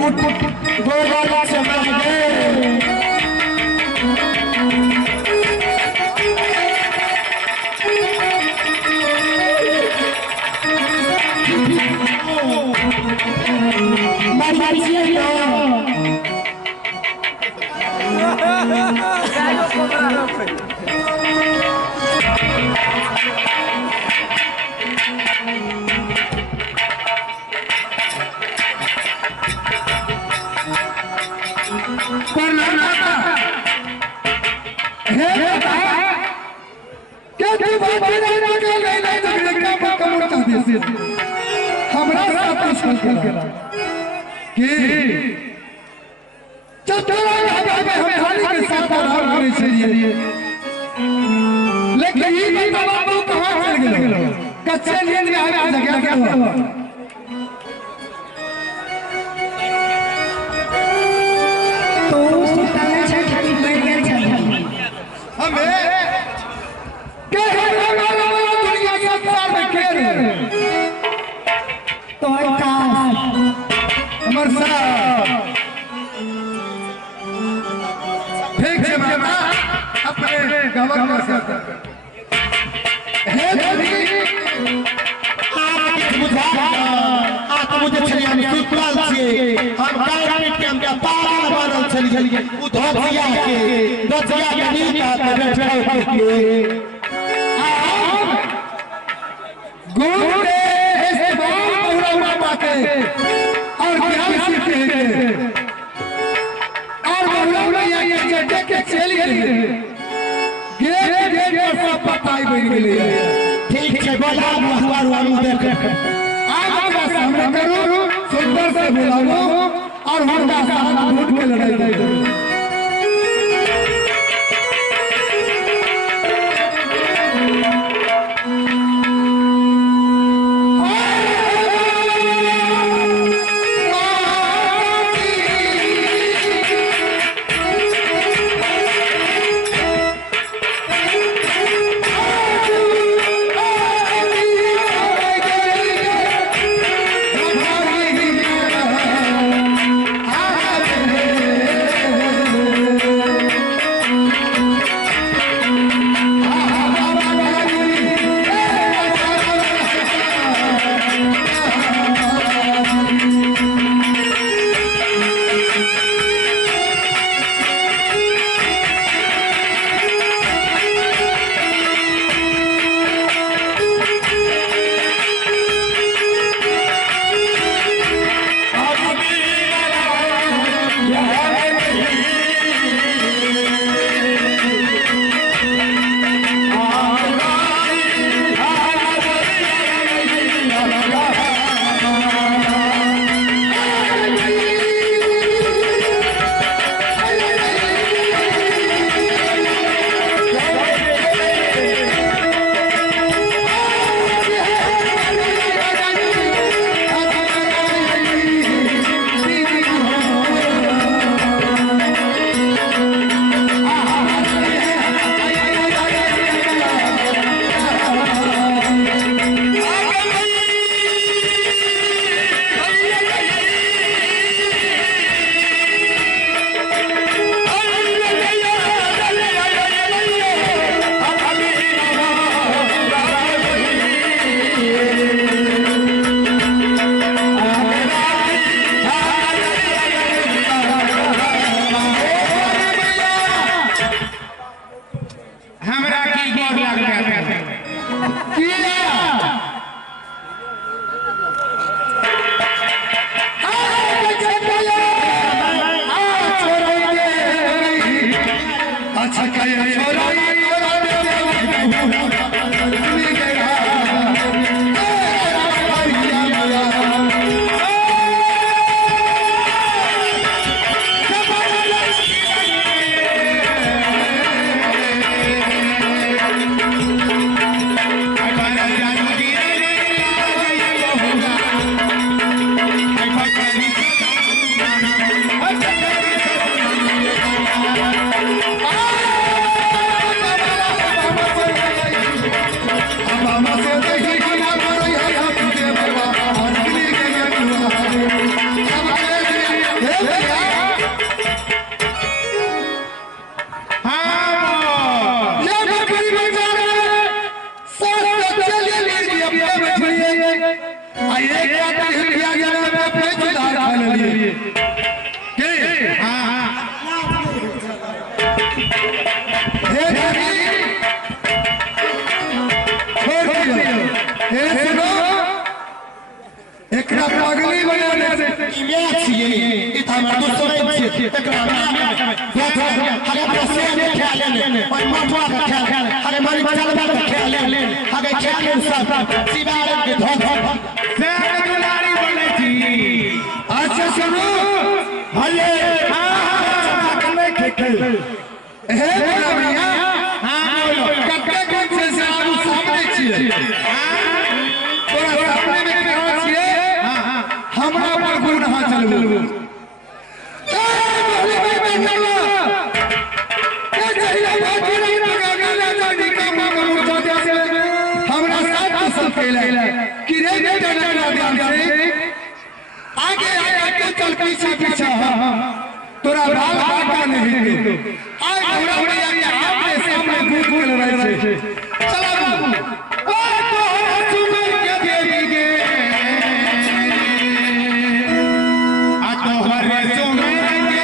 गोवाला चमक गए हमरा लेकिन कच्चे नींद में तो मुझे ठीक है बोला सुंदर से बोला और हमारा साथ ढूंढ के लड़ाई आइए क्या किया गया ना मैं पे सुधार खा लिए के हां हां हे धनी छोड़ दियो हे सुनो एकरा पागली बनाने से इमेज छिए ई त हमर दोस्त छिए एकरा बात हरे प्रश्न में खेल ले और मठवा का खेल हरे मारी चलबा का खेल ले हगे खेल के साथ सिवार के धोख से दुलारी बोले छी अच्छा सुनो हले हां में खेल हे बोलिया हां बोलो कक्का के से आप सामने छिए तोरा सामने में कहां छिए हमरा पर गुण ना चलबो आगे आगे चल पीछे पीछे तोरा भाग भागा नहीं तो आज हमरा भैया के आपके सामने भूत बोल रहे थे चला बाबू ओ तो सुमर के देवी गे आ तो हरे सुमर के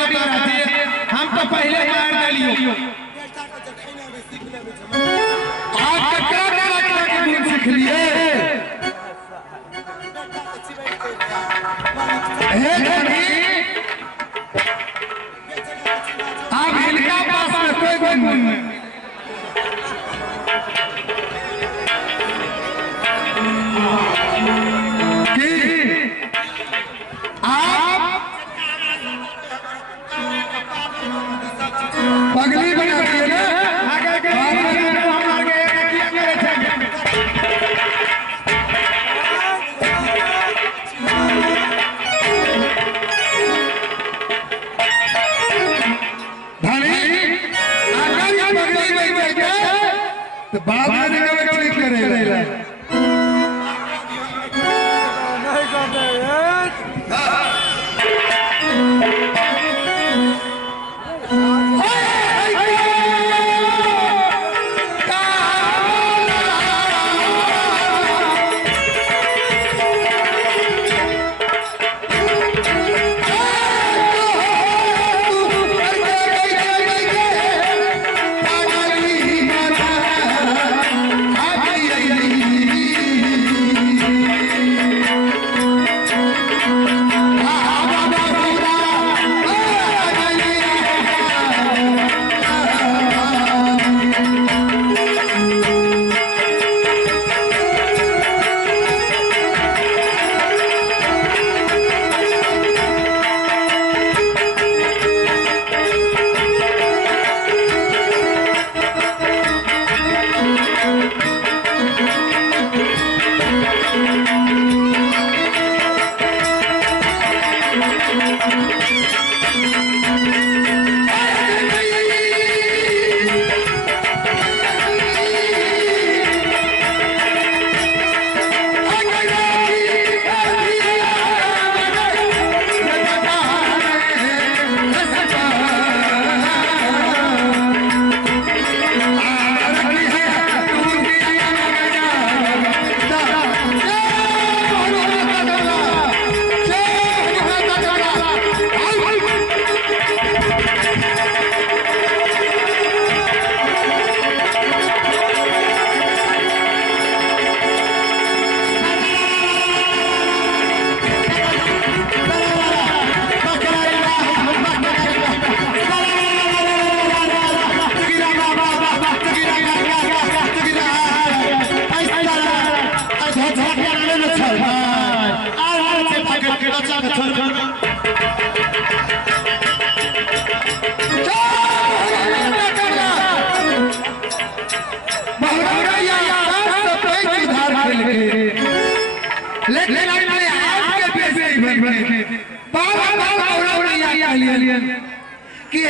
हम तो पहले मार डालियो आज ककरा ककरा के गुण सीख लिए हे धनी आप इनका पास में कोई गुण नहीं कि आप पगली बना दिए ना आगे के हम मार गए किया करे थे धनी आगे पगली बन गए तो बाद में निकल ठीक करे नहीं करते लिए कि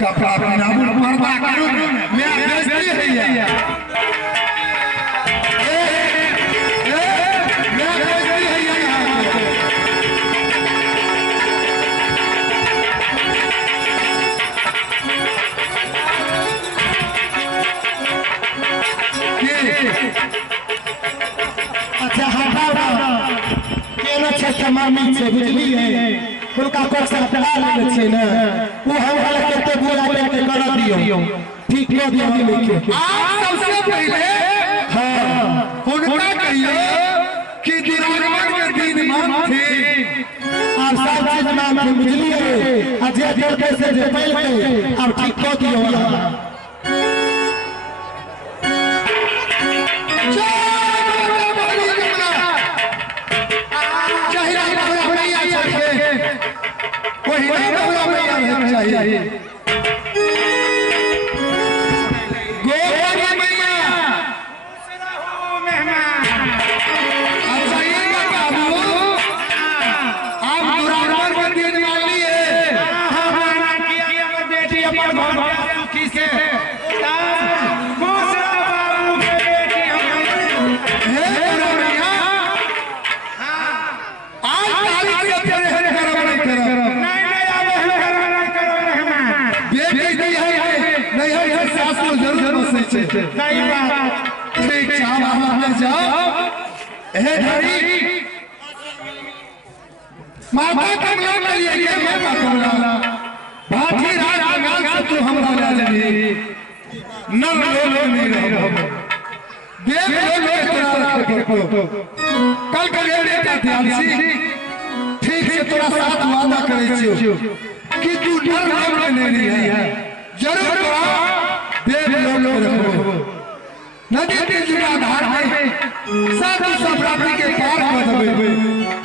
कपड़ा पहनाबू पर्दा करू मैं बेइज्जती है या मैं बेइज्जती है अच्छा हटाओ केना छै तमामी छै बुझलिए उनका कोई से हटा ले छै ना वो हम वाला करते बोला के कर दियो ठीक कर दियो लिख के आप सबसे पहले हां उनका कहियो कि दिनाजमान के दिन मान थे और सब चीज नाम थे बुझलिए अजय देव कैसे जे पहले अब ठीक कर दियो चाहिए गोवाली मैया अच्छा ये बाबू आप दुरावर पर दिन वाली है बेटी अपन घर सुखी से सही बात ठीक शाम आप जाओ हे धरी माता कमला के लिए क्या माता कमला भाटी राज बंगाल से तू हमरा ले ले नर लोग नहीं रहो देव लोग तेरा कल कल बेटा ध्यान ठीक से तोरा साथ वादा करे छियो कि तू नर लोग नहीं है जरूर तोरा देव लोग रखो नदी के जुड़ा घाट में साधु सम्राटी के पार कर देबे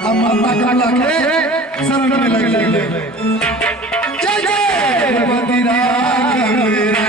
हम माता कमला के शरण में लग जाएंगे जय जय भगवती राघवेरा